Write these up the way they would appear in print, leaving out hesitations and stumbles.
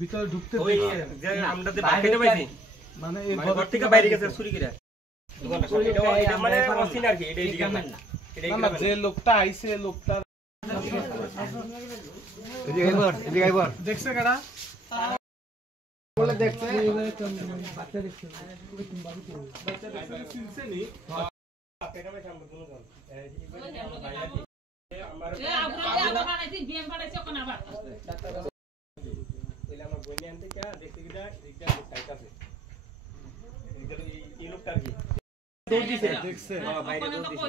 ভিতরে ঢুকতে ওই যে আমরা যে বাইরে পাইছি মানে এই ঘর থেকে বাইরে গেছে চুরি করে দোকানটা এটা মানে অসিন আর কি এটা দিকে না না যে লোকটা আইছে লোকটা এদিকে আইবার দেখছে কারা বলে দেখছে বাচ্চা দেখছে বাচ্চা দেখছে সিনছে নি আপেটা মে সামনে দুনো জন আমার আবার বানাইছি বিএম বানাইছি কোন আবার এলা আমার বইনে আনতে কা দেখতে গিয়া এইটা সাইট আছে এইটা এই লোকটা কি দৌড় দিছে দেখছে বাইরে দৌড় দিছে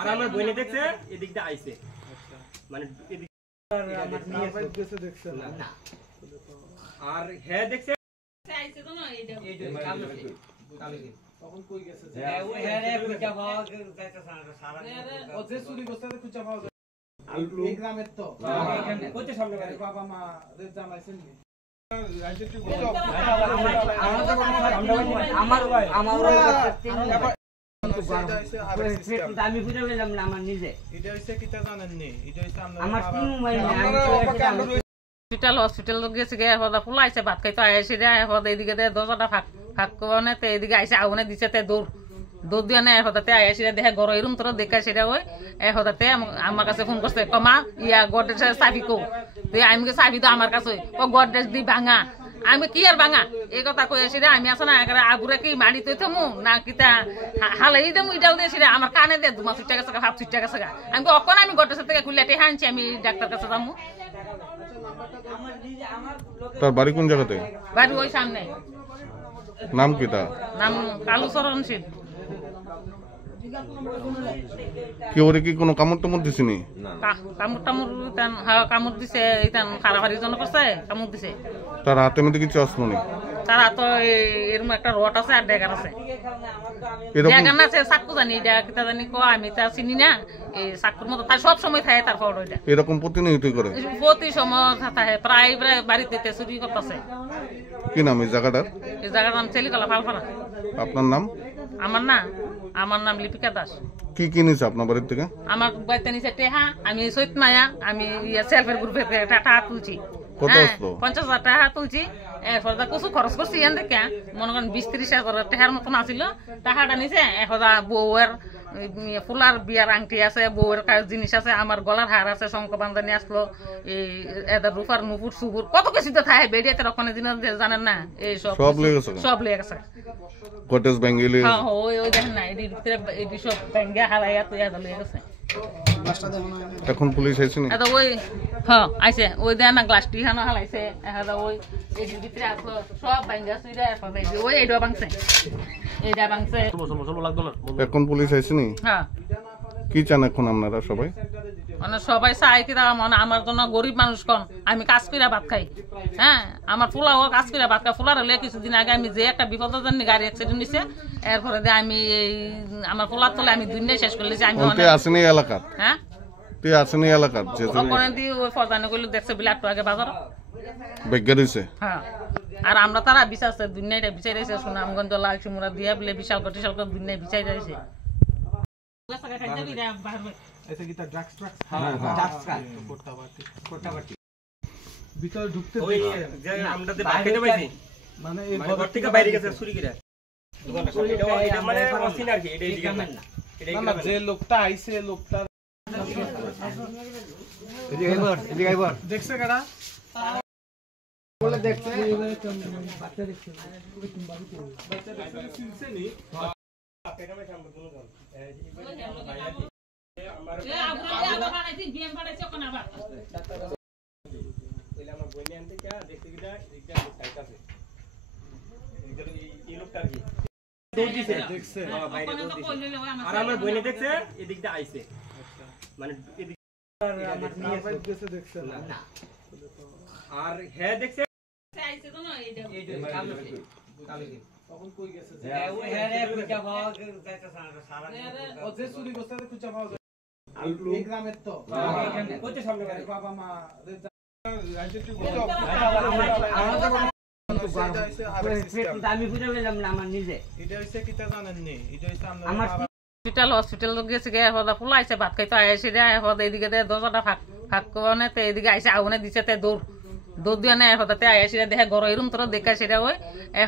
আর আমার বইনে দেখছে এদিকটা আইছে মানে এদিক আমার নিয়ে গেছে দেখছে না আর হ্যাঁ দেখছে আইছে তো না এইটা কালকে তখন কই গেছে ওই হ্যাঁ রে পুজা পাওয়া যাইতা সারা ও যে চুরি করতে খুঁজা পাওয়া যায় এই গ্রামের তো এখানে কইতে সামনে বাড়ি বাবা মা দের জামাইছেন নি আমি বুঝে গেলাম না আমার নিজে এটা হইছে কিটা জানেন নি এটা হইছে আমার তিন মোবাইল হসপিটাল গেছে গে হদা ফুলাইছে ভাত খাইতে আইছে রে হদা এদিকে দে দরজাটা ফাঁক কোনে তে এদিকে আইছে আগুনে দিছে তে দৌড় দিয়ে না হদাতে আইছে রে দেখে ঘর এরুম তোর দেখা সেটা ওই হদাতে আমার কাছে ফোন করছে কমা ইয়া গডরেজ চাবি কো তুই আমি চাবি তো আমার কাছে ও গডরেজ দি ভাঙা আমি কি আর ভাঙা এই কথা কই আসি রে আমি আছে না আগুরে কি মারি তুই থমু না কিতা হালাই দেমু ইডাল দেছি রে আমার কানে দে দুমা ছুটে গেছে হাত ছুটে গেছে আমি অকন আমি গডরেজ থেকে খুলেতে হানছি আমি ডাক্তার কাছে যামু তার বাড়ি কোন জায়গাতে? বাড়ি ওই সামনে। নাম কি তার? নাম কালুচরণ শীল। কি ওরে কি কোনো কামড় টামড় দিছিনি? কামড় টামড় ইতান হ্যাঁ কামড় দিছে ইতান খারাপারি জন করছে কামড় দিছে। তার হাতে মধ্যে কিছু আসলো নি? তার হাতে এরকম একটা রড আছে আর ড্যাগার আছে। ড্যাগার না আছে চাকু জানি এটা কিতা জানি কো আমি তা চিনি না এই চাকুর মতো তার সব সময় থাকে তার ফটো এটা। এরকম প্রতিনিয়তই করে? প্রতি সময় থাকে প্রায় বাড়িতে চুরি করতেছে। কি নাম এই জায়গাটার? এই জায়গার নাম চেলিকলা ফালফারা। আপনার নাম? আমার নাম লিপিকা দাস। কি কি নিছে আপনার বাড়ির থেকে? আমার বাড়িতে নিছে টেহা, আমি সৈত মায়া, আমি সেলফের গ্রুপে টাকা তুলছি। কত আসলো? 50,000 টাকা তুলছি। এরপর কিছু খরচ করছি এখান থেকে মনে করেন 20-30 হাজার টাকার মতন আসিল। টাকাটা নিছে এখন বউয়ের ফুলার বিয়ার আংটি আছে, বউয়ের জিনিস আছে, আমার গলার হার আছে, শঙ্খ বান্ধানি আসলো, এই এদের রূপার নুপুর সুপুর কত কিছু তো থাকে বেরিয়েতে রকমের জিনিস জানেন না এই সব লেগে গেছে। কটেজ ব্যাঙ্গেলি হ্যাঁ ওই দেখেন না এদির ভিতরে এদি সব ব্যাঙ্গে হারাইয়া তো এত লেগে গেছে। এখন পুলিশ আইছে নি? ওই হ্যাঁ আইছে ওই দেন না গ্লাসটি হানো হালাইছে এখন ওই এদির ভিতরে আসলো সব ব্যাঙ্গা সুইরা এখন ওই এইটা ভাঙছে এইটা ভাঙছে। এখন পুলিশ আইছে নি? হ্যাঁ। কি চান এখন আপনারা সবাই? মানে সবাই চাই কি মানে আমার জন্য গরিব মানুষ কন আমি কাজ করে ভাত খাই। হ্যাঁ আমার ফুলাও কাজ করে ভাত খাই। ফুলার হলে কিছুদিন আগে আমি যে একটা বিপদের জন্য গাড়ি অ্যাক্সিডেন্ট নিছে এরপরে আমি এই আমার ফুলার তলে আমি দুনিয়া শেষ করলেছি। আমি আসেনি এলাকার? হ্যাঁ তুই আসেনি এলাকার যে ওখানে দিয়ে ওই ফরদানি করলে দেখছে বিলাট আগে বাজার বেগ্গা দিছে। হ্যাঁ আর আমরা তারা বিচারছে দুনিয়াটা বিচাই রয়েছে সুনামগঞ্জ লালসিমুরা দিয়া বলে বিশাল করে দুনিয়া বিচাই রয়েছে। ভিতরে ঢুকতে ওই যে আমরা যে বাইরে পাইছি মানে এই ঘর থেকে বাইরে গেছে চুরি করে দোকানটা এটা মানে অসিন আর কি এটা দিকে না না যে লোকটা আইছে লোকটা এদিকে আইবার দেখছে কারা বলে দেখছে বাচ্চা দেখছে বাচ্চা দেখছে সিনছে নি আপেটা মে সামনে দুনো জন আমার আবার বানাইছি বিএম বানাইছি কোন আবার এলা আমার বইনে আনতে কা দেখতে গিয়া এইটা সাইট আছে এই লোকটা কি দৌড় দিছে দেখছে বাইরে দৌড় দিছে আর আমার বইনে দেখছে এদিকটা আইছে মানে এদিক আমার নিয়ে গেছে দেখছে না আর হ্যাঁ দেখছে আইছে তো না এইটা কালকে তখন কই গেছে ওই হ্যাঁ রে পুজা পাওয়া যাইতা সারা ও যে চুরি করতে খুঁজা পাওয়া যায় এই গ্রামের তো এখানে কইতে সামনে বাড়ি বাবা মা আমি বুঝে গেলাম না আমার নিজে এটা হইছে কিটা জানেন নি এটা হইছে আমার হসপিটাল গেছে গে হদা ফুলাইছে ভাত খাইতে আইছে রে হদা এদিকে দে দরজাটা ফাঁক মানে তে এদিকে আইসে আগুনে দিছে তে দৌড় দিয়ে না হঠাৎ আইসিরা দেখে ঘর এরম তোর দেখা সেটা ওই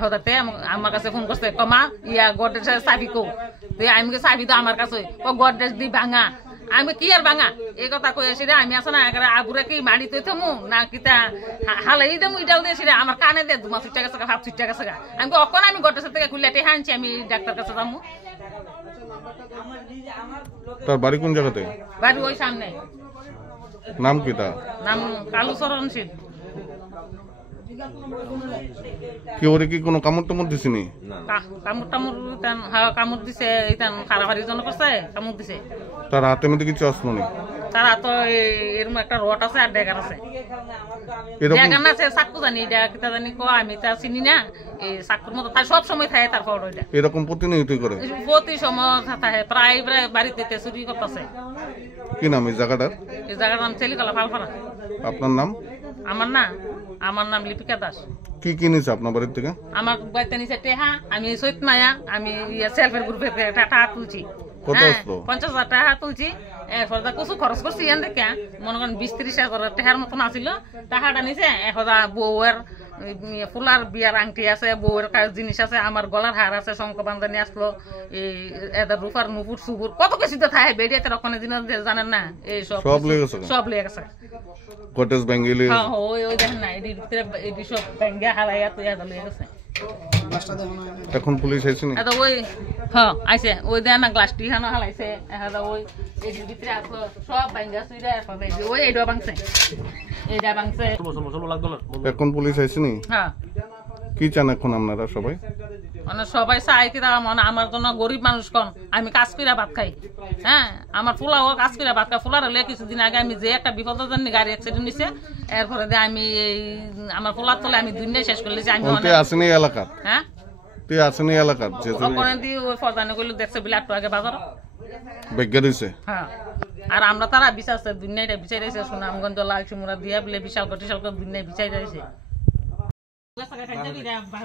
হঠাৎ আমার কাছে ফোন করছে কমা ইয়া গডরেজের চাবি কো আমি চাবি তো আমার কাছে ও গডরেজ দি ভাঙা আমি কি আর ভাঙা এই কথা কই আসিরা আমি আছে না আগুরে কি মাড়ি তুই থমু না কিতা হালাই দেমু ইডাল দিয়ে আসিরা আমার কানে দে দুমা ছুটে গেছে হাত ছুটে গেছে আমি অকন আমি গডরেজ থেকে খুললে হানছি আমি ডাক্তার কাছে যাবো তার বাড়ি কোন জায়গাতে? বাড়ি ওই সামনে। নাম কি তার? নাম কালুচরণ শীল। কি ওরে কি কোনো কামড় টামড় দিছিনি? কামড় টামড় কামড় দিছে ইতান খারাপারি জন করছে কামড় দিছে। তার হাতে মধ্যে কিছু আসলো নি? তার হাতে এরকম একটা রড আছে আর ডেগার আছে। ডেগার না আছে চাকু জানি এটা কিতা জানি কো আমি তা চিনি না এই চাকুর মতো তার সব সময় থাকে তার ফটো এটা। এরকম প্রতিনিয়তই করে? প্রতি সময় থাকে প্রায় বাড়িতে চুরি করতেছে। কি নাম এই জায়গাটার? এই জায়গার নাম চেলিকলা ফালপাড়া। আপনার নাম? আমার নাম লিপিকা দাস। কি কি নিছে আপনার বাড়ির থেকে? আমার বাড়িতে নিচে টেহা আমি সৈত মায়া আমি সেলফের গ্রুপে টাকা তুলছি। কত আসলো? 50,000 টাকা তুলছি। এরপর কিছু খরচ করছি এন দেখে মনে করেন 20-30,000 টাকার মতন আসিল। টাকাটা নিছে এখন বউয়ের ফুলার বিয়ার আংটি আছে, বউয়ের জিনিস আছে, আমার গলার হার আছে, শঙ্খ বান্ধানি আসলো, এই এদের রূপার নুপুর সুপুর কত কিছু তো থাকে বেরিয়াতে রকমের জিনিস জানেন না এই সব লিয়ে গেছে। কটেজ ব্যাঙ্গেলি ওই দেখেন না এটি সব ব্যাঙ্গে হারাইয়া তো লিয়ে গেছে। এখন পুলিশ আইছেনি? ওই হ্যাঁ আইছে ওই দেন না গ্লাসটি হানো হালাইছে ওই এটির ভিতরে আসলো সব ব্যাঙ্গা সুইরা ওই এইটা ভাঙছে এইটা ভাঙছে। এখন পুলিশ আইছেনি? হ্যাঁ। কি চান এখন আপনারা সবাই? মানে সবাই চাই কি মানে আমার জন্য গরিব মানুষ কন আমি কাজ করে ভাত খাই। হ্যাঁ আমার ফুলাও কাজ করে ভাত খাই। ফুলার হলে কিছুদিন আগে আমি যে একটা বিপদের জন্য গাড়ি অ্যাক্সিডেন্ট নিছে এরপরে আমি আমার ফুলার তলে আমি দুনিয়া শেষ করে লিছি। আমি আসেনি এলাকার? হ্যাঁ তুই আসেনি এলাকার যে ওখানে দিয়ে ওই ফরদানি করলে দেখছে বিলাট আগে বাজার বেগ্গা দিছে। হ্যাঁ আর আমরা তারা বিচারছে দুনিয়াটা বিচার রয়েছে সুনামগঞ্জ লাল সিমুরা দিয়া বলে বিশাল করে দুনিয়ায় বিচার রয়েছে।